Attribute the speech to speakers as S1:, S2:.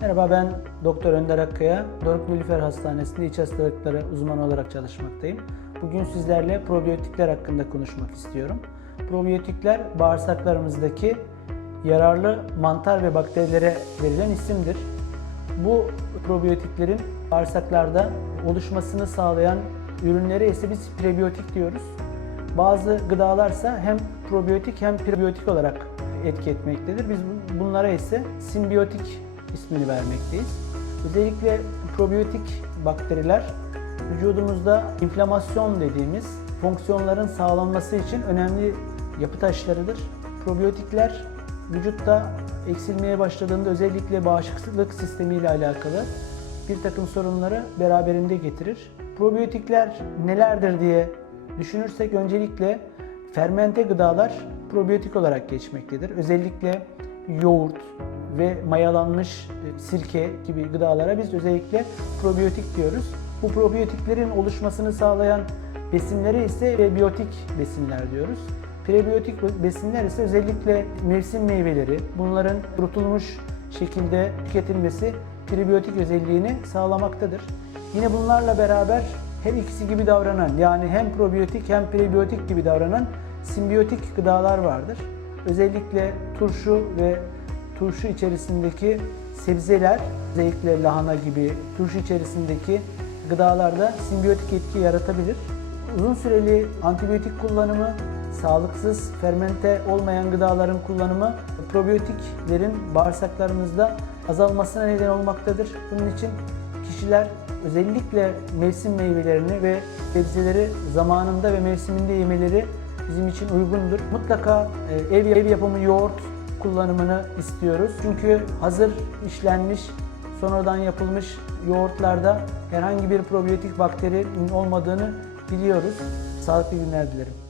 S1: Merhaba ben Doktor Önder Akkaya. Doruk Nilüfer Hastanesi'nde iç hastalıkları uzmanı olarak çalışmaktayım. Bugün sizlerle probiyotikler hakkında konuşmak istiyorum. Probiyotikler bağırsaklarımızdaki yararlı mantar ve bakterilere verilen isimdir. Bu probiyotiklerin bağırsaklarda oluşmasını sağlayan ürünlere ise biz prebiyotik diyoruz. Bazı gıdalarsa hem probiyotik hem prebiyotik olarak etki etmektedir. Biz bunlara ise simbiyotik ismini vermekteyiz. Özellikle probiyotik bakteriler vücudumuzda inflamasyon dediğimiz fonksiyonların sağlanması için önemli yapı taşlarıdır. Probiyotikler vücutta eksilmeye başladığında özellikle bağışıklık sistemi ile alakalı bir takım sorunları beraberinde getirir. Probiyotikler nelerdir diye düşünürsek öncelikle fermente gıdalar probiyotik olarak geçmektedir. Özellikle yoğurt ve mayalanmış e, sirke gibi gıdalara biz özellikle probiyotik diyoruz. Bu probiyotiklerin oluşmasını sağlayan besinlere ise prebiyotik besinler diyoruz. Prebiyotik besinler ise özellikle mevsim meyveleri, bunların kurutulmuş şekilde tüketilmesi prebiyotik özelliğini sağlamaktadır. Yine bunlarla beraber her ikisi gibi davranan yani hem probiyotik hem prebiyotik gibi davranan simbiyotik gıdalar vardır. Özellikle turşu ve turşu içerisindeki sebzeler, özellikle lahana gibi turşu içerisindeki gıdalarda simbiyotik etki yaratabilir. Uzun süreli antibiyotik kullanımı, sağlıksız, fermente olmayan gıdaların kullanımı probiyotiklerin bağırsaklarımızda azalmasına neden olmaktadır. Bunun için kişiler özellikle mevsim meyvelerini ve sebzeleri zamanında ve mevsiminde yemeleri bizim için uygundur. Mutlaka e, ev, ev yapımı yoğurt kullanımını istiyoruz. Çünkü hazır işlenmiş, sonradan yapılmış yoğurtlarda herhangi bir probiyotik bakterinin olmadığını biliyoruz. Sağlıklı günler dilerim.